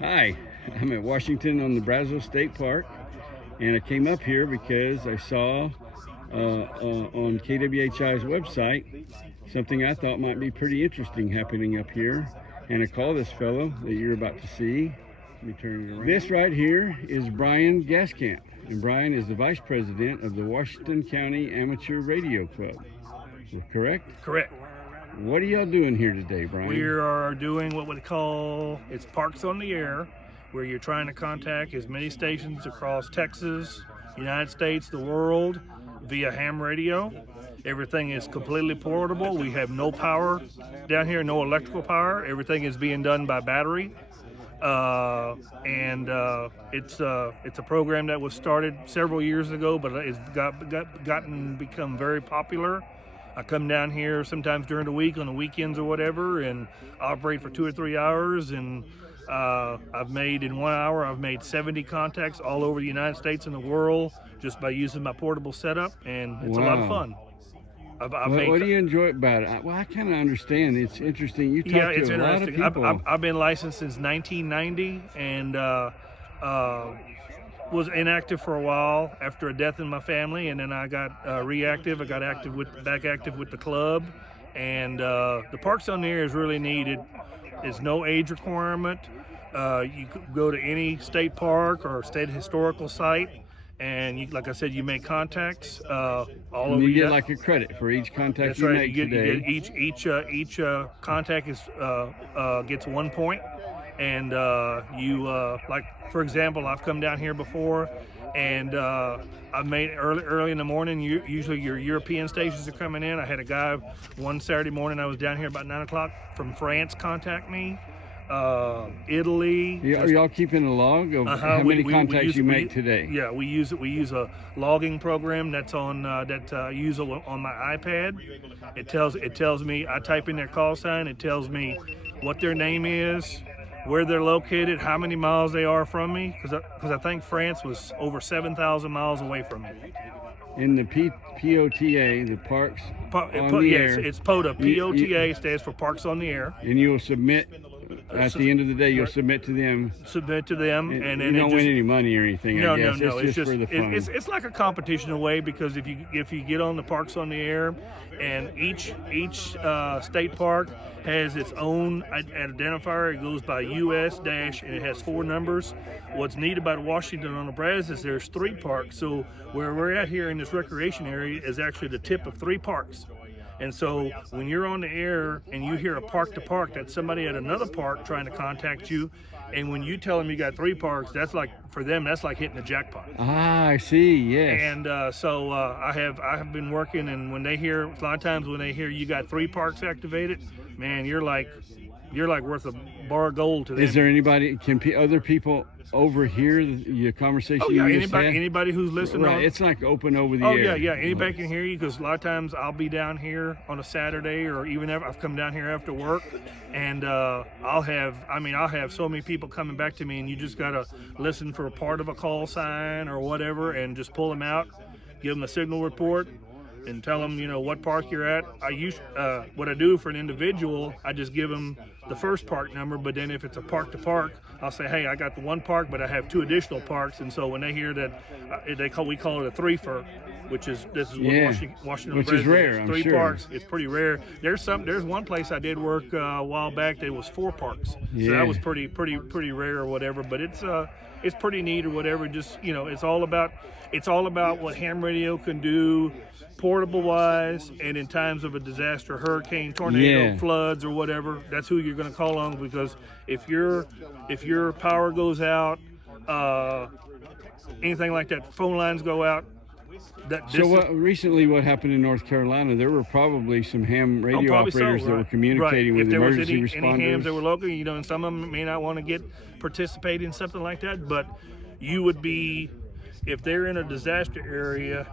Hi, I'm at Washington on the Brazos State Park, and I came up here because I saw on KWHI's website something I thought might be pretty interesting happening up here. And I called this fellow that you're about to see. Let me turn it around. This right here is Brian Gaskamp, and Brian is the vice president of the Washington County Amateur Radio Club. Correct? Correct. What are y'all doing here today, Brian? We are doing what we call, it's Parks on the Air, where you're trying to contact as many stations across Texas, United States, the world, via ham radio. Everything is completely portable. We have no power down here, no electrical power. Everything is being done by battery. It's a program that was started several years ago, but it's become very popular. I come down here sometimes during the week, on the weekends or whatever, and operate for 2 or 3 hours. And in 1 hour, I've made 70 contacts all over the United States and the world just by using my portable setup, and it's a lot of fun. What do you enjoy about it? Well, I kind of understand. It's interesting. You talk to a lot of people. I've been licensed since 1990, and was inactive for a while after a death in my family, and then I got reactive. I got back active with the club, and the Parks on the Air is really needed. There's no age requirement. You could go to any state park or state historical site, and like I said, you make contacts all over. You get like a credit for each contact you make today. Each contact gets 1 point. And like, for example, I've come down here before, and I've made early in the morning. Usually your European stations are coming in. I had a guy one Saturday morning, I was down here about 9 o'clock, from France contact me. Italy. Are y'all keeping a log of how many contacts you make today? Yeah, we use a logging program that's on I use on my iPad. It tells me, I type in their call sign. It tells me what their name is, where they're located, how many miles they are from me, because I think France was over 7,000 miles away from me. In the POTA, the Parks on the Air. It's POTA. POTA stands for Parks on the Air. And you will submit, at the end of the day, you'll submit to them. And then you don't win any money or anything, I guess. No. It's just for the fun. It's like a competition in a way, because if you get on the Parks on the Air, and each state park has its own identifier. It goes by US dash, and it has 4 numbers. What's neat about Washington on the Brazos is there's 3 parks. So where we're at here in this recreation area is actually the tip of 3 parks. And so when you're on the air and you hear a park to park, that's somebody at another park trying to contact you. And when you tell them you got 3 parks, that's like, for them, that's like hitting the jackpot. Ah, I see. Yes. And so I have been working, and when they hear, a lot of times when they hear you got 3 parks activated, man, you're like worth a bar of gold to them. Is there anybody? Can other people overhear your conversation? Oh yeah, anybody who's listening. Right, it's like open over the air. Oh yeah, anybody can hear you, because a lot of times I'll be down here on a Saturday, or even if I've come down here after work, and I'll have so many people coming back to me, and you just gotta listen for a part of a call sign or whatever, and just pull them out, give them a signal report, and tell them, what park you're at. What I do for an individual, I just give them the first park number, but then if it's a park to park, I'll say, hey, I got the 1 park, but I have 2 additional parks. And so when they hear that, we call it a 3-fer, this is what Washington, which is rare. I'm 3 sure. parks. It's pretty rare. There's one place I did work a while back that was 4 parks. Yeah. So that was pretty rare or whatever. But it's pretty neat or whatever. Just it's all about what ham radio can do, portable wise, and in times of a disaster, hurricane, tornado, floods, or whatever. That's who you're going to call on, because if your power goes out, anything like that, phone lines go out. Recently what happened in North Carolina, there were probably some ham radio operators that were communicating with emergency responders. If there was any hams that were local, and some of them may not want to participate in something like that, but you would be, if they're in a disaster area,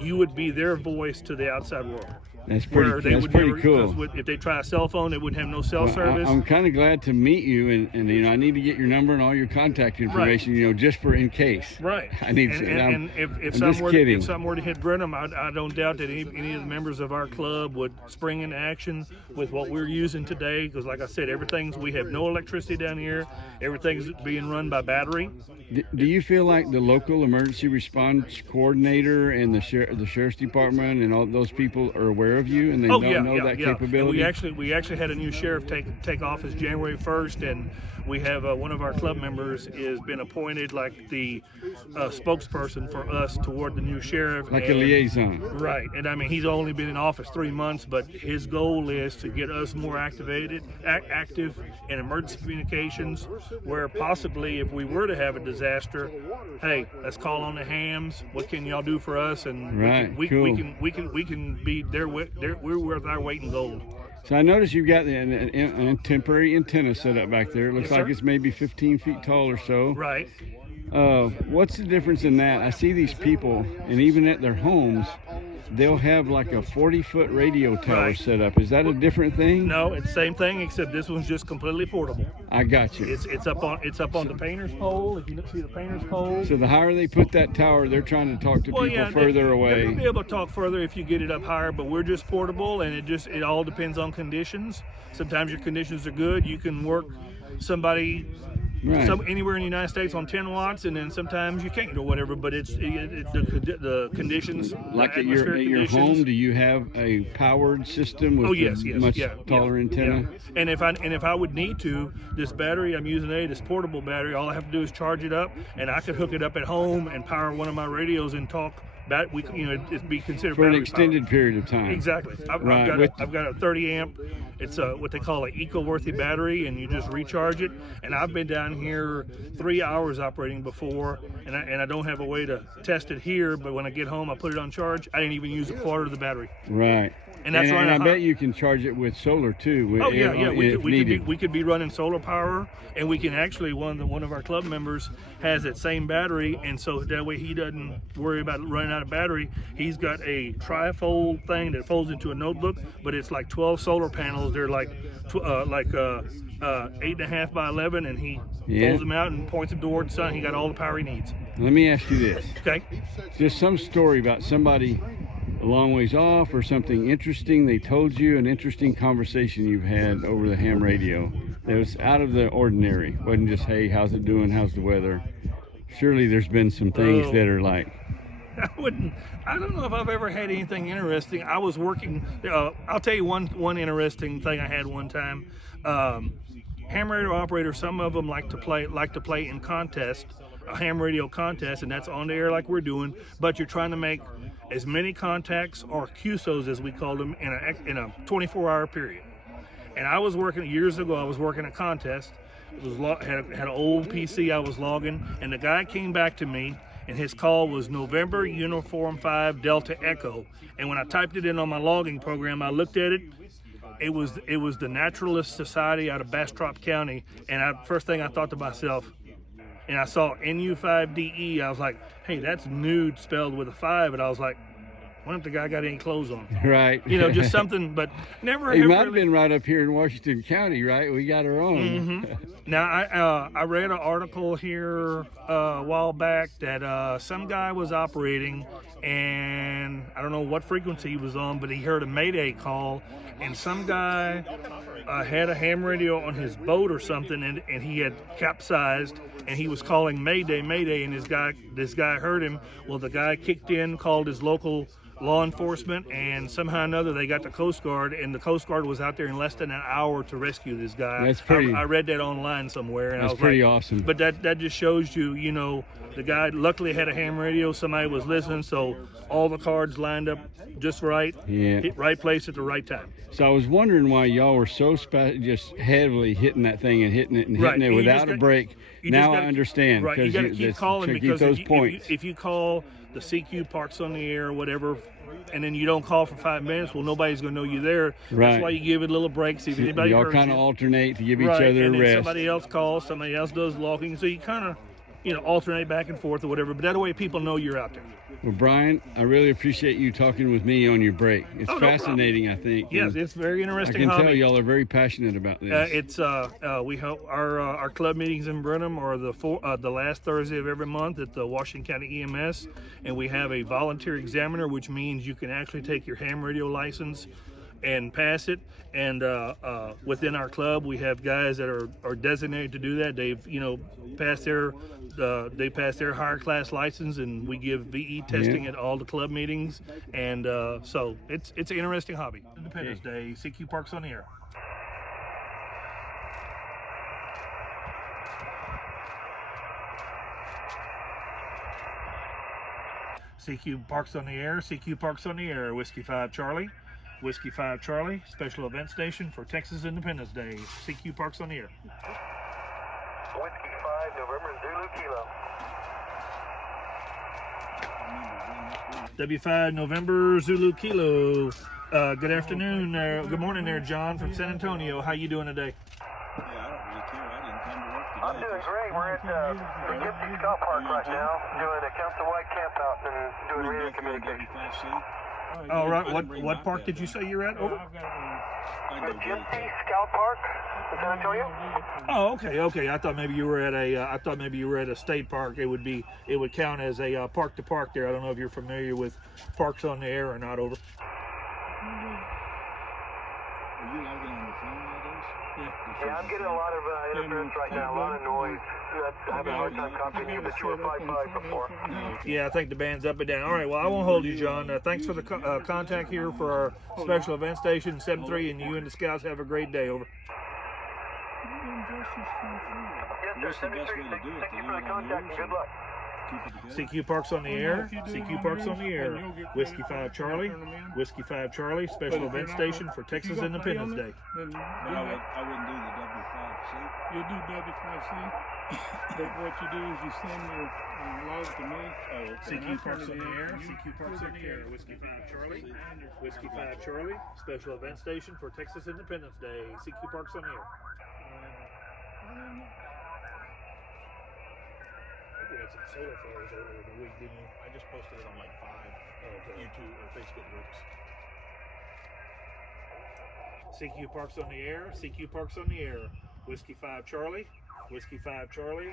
you would be their voice to the outside world. That's where they would pretty never, cool. because if they try a cell phone, they wouldn't have no cell Well, service. I'm kind of glad to meet you, and you know, I need to get your number and all your contact information, you know, just for in case. Right. I need and, to. and if I'm something just were kidding. if something were to hit Brenham, I don't doubt that any of the members of our club would spring into action with what we're using today. Because, like I said, we have no electricity down here. Everything's being run by battery. Do you feel like the local emergency response coordinator and the sheriff's department and all those people are aware of you and they know that capability? And we actually had a new sheriff take office January 1st, and we have one of our club members has been appointed like the spokesperson for us toward the new sheriff, like a liaison. Right, and I mean he's only been in office 3 months, but his goal is to get us more active in emergency communications, where possibly if we were to have a disaster, hey, let's call on the hams. What can y'all do for us? And we can be there. We're worth our weight in gold. So I noticed you've got a temporary antenna set up back there. It looks like it's maybe 15 feet tall or so. Right. What's the difference in that? I see these people, and even at their homes, they'll have like a 40-foot radio tower set up. Is that a different thing? No, it's the same thing, except this one's just completely portable. I got you. It's up on the painter's pole. If you see the painter's pole. So the higher they put that tower, they're trying to talk to people further away. They'll be able to talk further if you get it up higher, but we're just portable, and it all depends on conditions. Sometimes your conditions are good. You can work somebody anywhere in the United States on 10 watts, and then sometimes you can't or whatever, but the conditions. Like at your home, do you have a powered system with much taller antenna? Yeah. And if I would need to, this battery I'm using today, this portable battery, all I have to do is charge it up, and I could hook it up at home and power one of my radios and talk. It'd be considered for an extended period of time. Exactly. I've got a 30 amp. It's what they call an eco-worthy battery, and you just recharge it. And I've been down here 3 hours operating before, and I don't have a way to test it here. But when I get home, I put it on charge. I didn't even use a quarter of the battery. Right. And that's I bet you can charge it with solar too. We could be running solar power, and we can actually one of our club members has that same battery, and so that way he doesn't worry about running out of battery. He's got a trifold thing that folds into a notebook, but it's like 12 solar panels. They're like 8.5 by 11, and he folds them out and points them toward the sun. He got all the power he needs. Let me ask you this. Okay. Just some story about somebody a long ways off, or something interesting they told you, an interesting conversation you've had over the ham radio that was out of the ordinary. Wasn't just, hey, how's it doing, how's the weather? Surely there's been some things that are like, I don't know if I've ever had anything interesting. I was working, I'll tell you one interesting thing I had one time. Ham radio operators, some of them like to play in contests, a ham radio contest, and that's on the air like we're doing, but you're trying to make as many contacts, or QSOs as we called them, in a 24-hour period. And I was working years ago. I was working a contest. Had an old PC I was logging, and the guy came back to me, and his call was November Uniform 5 Delta Echo. And when I typed it in on my logging program, I looked at it. It was the Naturalist Society out of Bastrop County, and first thing I thought to myself, and I saw NU5DE, I was like, hey, that's nude spelled with a 5, and I was like, wonder if the guy got any clothes on. Right. Just something, but never. He might have been right up here in Washington County, right? We got our own. Mm-hmm. Now, I read an article here a while back that some guy was operating, and I don't know what frequency he was on, but he heard a Mayday call, and some guy had a ham radio on his boat or something, and he had capsized, and he was calling Mayday, Mayday, and this guy heard him. Well, the guy kicked in, called his local law enforcement, and somehow or another they got the Coast Guard, and the Coast Guard was out there in less than an hour to rescue this guy. That's pretty. I read that online somewhere, and that's I was pretty like, awesome. But that just shows you, the guy luckily had a ham radio. Somebody was listening, so all the cards lined up just right. Yeah. Hit right place at the right time. So I was wondering why y'all were so just heavily hitting that thing and hitting it without a break. Now I understand. Right, you got to keep calling, because if you call the CQ parks on the air or whatever, and then you don't call for 5 minutes, well, nobody's going to know you're there. Right. That's why you give it a little break, see if anybody heard you. Y'all kind of alternate to give each other a and then rest. Somebody else calls, somebody else does logging, so you kind of alternate back and forth or whatever. But that way people know you're out there. Well, Brian, I really appreciate you talking with me on your break. It's No fascinating, I think. Yes, and it's very I interesting. can hobby. tell y'all are very passionate about this. We hope our club meetings in Brenham are the last Thursday of every month at the Washington County EMS, and we have a volunteer examiner, which means you can actually take your ham radio license and pass it. And within our club, we have guys that are designated to do that. They've passed their higher class license, and we give VE testing at all the club meetings. And so it's an interesting hobby. Independence Day, CQ Parks on the Air. CQ Parks on the Air, CQ Parks on the Air, Whiskey 5 Charlie, Whiskey 5 Charlie, special event station for Texas Independence Day, CQ Parks on the Air. Whiskey 5 November Zulu Kilo. W5 November Zulu Kilo. Good afternoon, good morning there, John from San Antonio. How you doing today? I'm doing great. We're at the Gibson Scout Park right now, doing a council-wide camp out and doing radio communication. All right. What park did you say you're at? Over? The Gypsy Scout Park in San Antonio. Oh, okay. I thought maybe you were at a state park. It would count as a park to park there. I don't know if you're familiar with Parks on the Air or not. Over. Yeah, I'm getting a lot of interference right now, a lot of noise. I'm having a hard time copying you, but you were 5-5 before. Yeah, I think the band's up and down. All right, well, I won't hold you, John. Thanks for the contact here for our special event station 73, and you and the Scouts have a great day. Over. Yes, sir. 73. Thank you for the contact and good luck. CQ Parks on the Air, CQ Parks on the Air, Whiskey 5 Charlie, Whiskey 5 Charlie, special event station for Texas Independence Day. I wouldn't do the W5C. You'll do W5C, but what you do is you send your log to me. CQ Parks on the Air, CQ Parks on the Air, Whiskey 5 Charlie, Whiskey 5 Charlie, special event station for Texas Independence Day, CQ Parks on the Air. We had some solar flares earlier in the week, didn't you? I just posted it on like 5 YouTube or Facebook groups. CQ Parks on the Air, CQ Parks on the Air, Whiskey 5 Charlie, Whiskey 5 Charlie.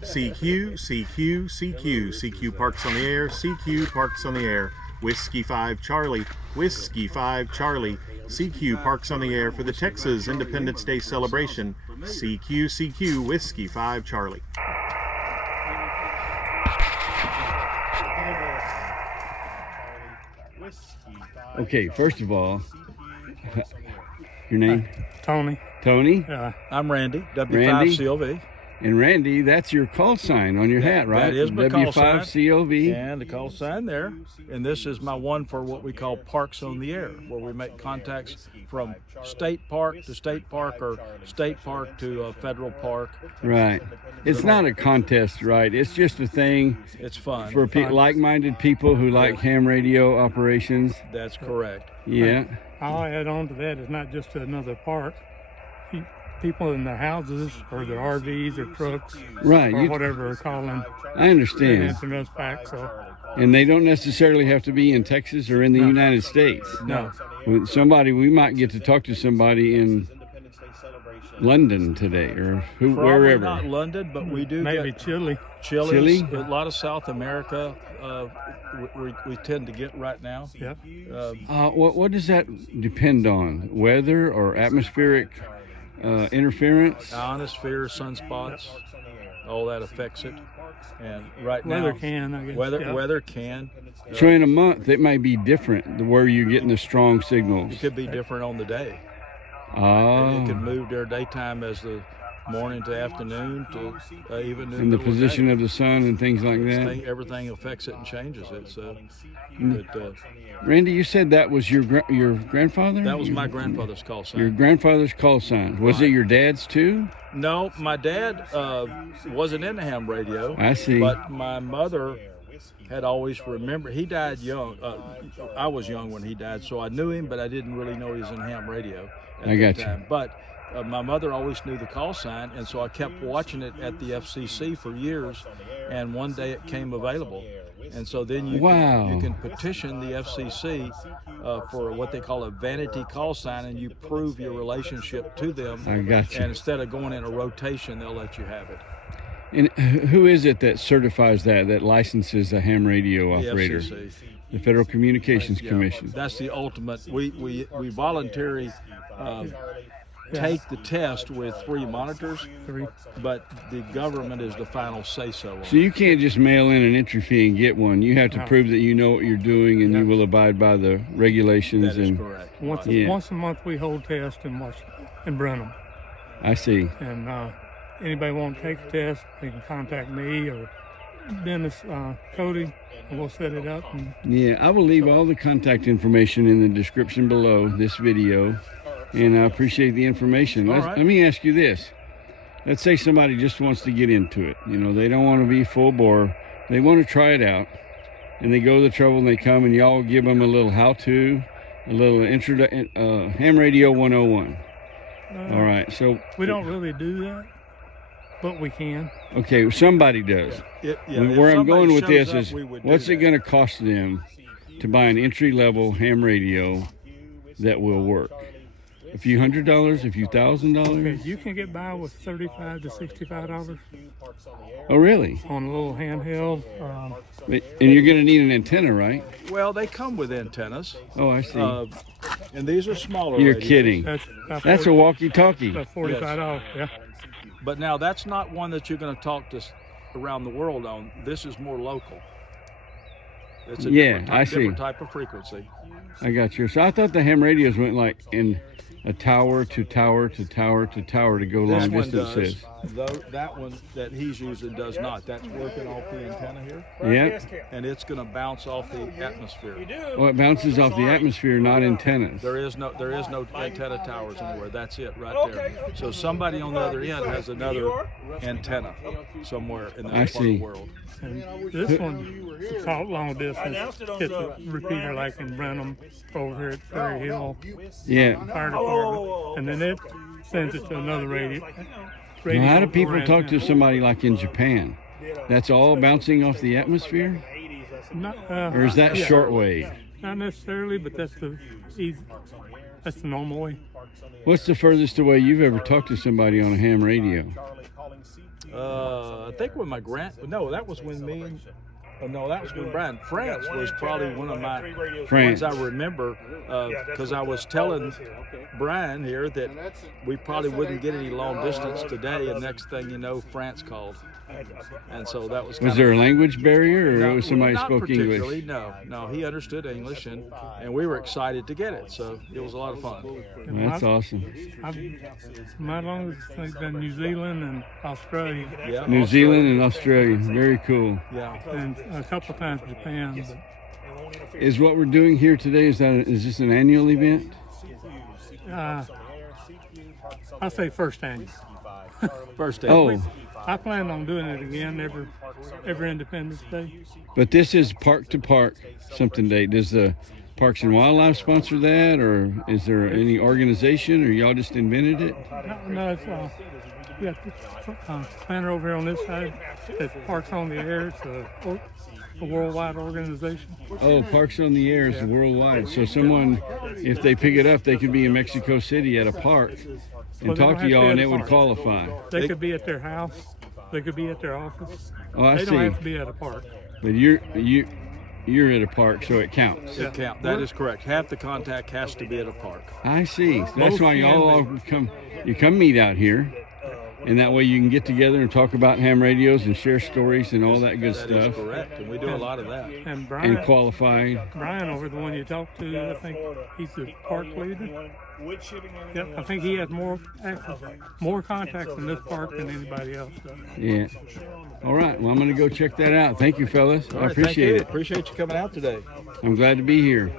CQ, CQ, CQ, CQ Parks on the Air, CQ Parks on the Air, Whiskey 5 Charlie, Whiskey 5 Charlie, CQ Parks on the Air for the Texas Independence Day celebration, CQ, CQ, Whiskey 5 Charlie. Okay, first of all, your name? Tony. Tony? I'm Randy, W5 Randy? CLV. And Randy, that's your call sign on your hat, right? That is my call W5 sign. CLV. And the call sign there. And this is my one for what we call Parks on the Air, where we make contacts from state park to state park or state park to federal park. Right. It's not a contest, right? It's just a thing It's fun. for like-minded people who like ham radio operations. That's correct. Yeah. I'll add on to that, it's not just another park. People in their houses or their RVs or trucks Right. or whatever are calling I understand. SMS back. So And they don't necessarily have to be in Texas or in the United States. no, With somebody, we might get to talk to somebody in London today or Probably wherever. not London, but we do maybe get Chile. Chile. Chile? A lot of South America we tend to get right now. Yeah. What does that depend on? Weather or atmospheric interference? Ionosphere, sunspots, all that affects it. And right Weather now, can, I guess. yeah. weather can. So in a month, it may be different where you're getting the strong signals. It could be different on the day. Ah, It could move their daytime as the morning to afternoon to even in the position of the sun and things like that. Everything affects it and changes it. So, Randy, you said that was your grandfather? that was my grandfather's call Your sign. grandfather's call sign. Was it your dad's too? No, my dad wasn't into ham radio. I see. But my mother had always remembered. He died young. I was young when he died, so I knew him, but I didn't really know he was in ham radio at I that got you. time. But my mother always knew the call sign, and so I kept watching it at the FCC for years, and one day it came available. And so then you can petition the FCC for what they call a vanity call sign, and you prove your relationship to them. I got you. And instead of going in a rotation, they'll let you have it. And who is it that certifies that licenses a ham radio operator? The FCC. The Federal Communications Commission. That's the ultimate. We voluntarily take the test with 3 monitors, but the government is the final say-so. So you can't just mail in an entry fee and get one. You have to prove that you know what you're doing and you will abide by the regulations. That is correct. Once a month we hold tests in Brenham. I see. And anybody want to take a test, they can contact me or Dennis Cody, and we'll set it up. Yeah, I will leave all the contact information in the description below this video, and I appreciate the information. Let me ask you this. Let's say somebody just wants to get into it. You know, they don't want to be full bore. They want to try it out, and they go to the trouble and they come and y'all give them a little how-to, a little ham radio 101. All right, so we don't really do that, but we can. Okay, somebody does. Where I'm going with this is, what's it going to cost them to buy an entry-level ham radio that will work? A few $100s, a few $1,000? Okay, you can get by with $35 to $65. Oh, really? On a little handheld. And you're going to need an antenna, right? Well, they come with antennas. Oh, I see. And these are smaller. You're radios. kidding. That's a walkie-talkie. About $45, yeah. But now that's not one that you're going to talk to around the world on. This is more local. It's a different type of frequency. I got you. So I thought the ham radios went like in a tower to tower to tower to tower to go long distances. That one that he's using does not. That's working off the antenna here. Yeah. And it's going to bounce off the atmosphere. Well, it bounces off the atmosphere, not antennas. There is no antenna towers anywhere. That's it right there. So somebody on the other end has another antenna somewhere in that part of the world. And this one, it's out long distance. Hits a repeater like in Brenham, over here at Prairie Hill. Yeah. Fire department. And then it sends it to another radio. Now, how do people talk to somebody like in Japan? That's all bouncing off the atmosphere? Or is that shortwave? Not necessarily, but that's the normal way. What's the furthest away you've ever talked to somebody on a ham radio? I think when that was when that was when Brian. France was probably one of my ones I remember, because I was telling Brian here that we probably wouldn't get any long distance today, and next thing you know, France called. And so that was. Was there a language barrier, or was somebody spoke English? No, he understood English, and we were excited to get it. So it was a lot of fun. That's awesome. My longest has been New Zealand and Australia. Yeah, New Zealand and Australia, very cool. Yeah, and a couple times Japan. Is what we're doing here today, is this an annual event? I'll say first annual. First annual. Oh. I plan on doing it again every Independence Day. But this is park to park something day. Does the Parks and Wildlife sponsor that, or is there any organization, or y'all just invented it? No, it's we got the planner over here on this side. It's Parks on the Air. It's a worldwide organization. Oh, Parks on the Air is worldwide. So someone, if they pick it up, they could be in Mexico City at a park and talk to y'all, and it would qualify. They could be at their house. They could be at their office. Oh, I see. They don't have to be at a park. But you're at a park, so it counts. It counts. That is correct. Half the contact has to be at a park. I see. That's why y'all all come meet out here. And that way you can get together and talk about ham radios and share stories and all that good stuff. That is correct, and we do a lot of that. And Brian, and qualify. Brian, over the one you talked to, I think he's the park leader. Yep, I think he has more contacts in this park than anybody else does. Yeah. All right. Well, I'm going to go check that out. Thank you, fellas. I appreciate it. Appreciate you coming out today. I'm glad to be here.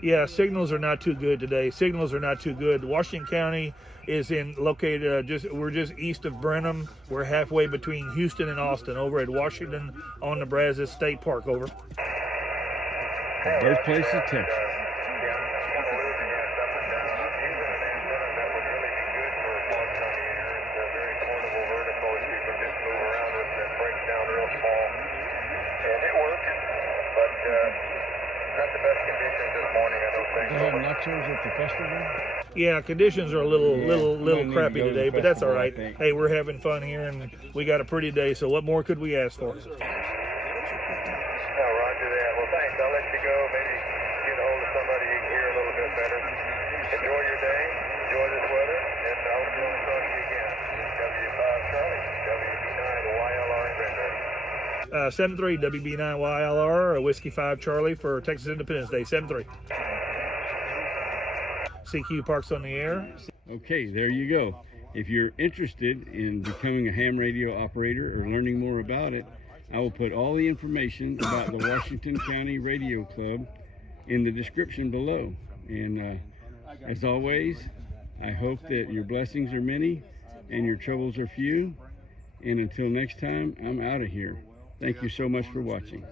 Yeah, signals are not too good today. Signals are not too good. Washington County is located we're just east of Brenham. We're halfway between Houston and Austin, over at Washington on the Brazos State Park. Over. The birthplace of Texas. officers at the festival? Yeah, conditions are a little might need to crappy go to the today, but that's all festival, I right. think. Hey, we're having fun here, and we got a pretty day. So what more could we ask for? No, roger that. Well, thanks. I'll let you go. Maybe get a hold of somebody you can hear a little bit better. Enjoy your day. Enjoy this weather. And I hope you'll talk to you again. W5 Charlie, WB9YLR in Greenville. 73 WB9YLR, or Whiskey 5 Charlie for Texas Independence Day. 73. CQ Parks on the Air. Okay, there you go. If you're interested in becoming a ham radio operator or learning more about it, I will put all the information about the Washington County Radio Club in the description below. And as always, I hope that your blessings are many and your troubles are few. And until next time, I'm out of here. Thank you so much for watching.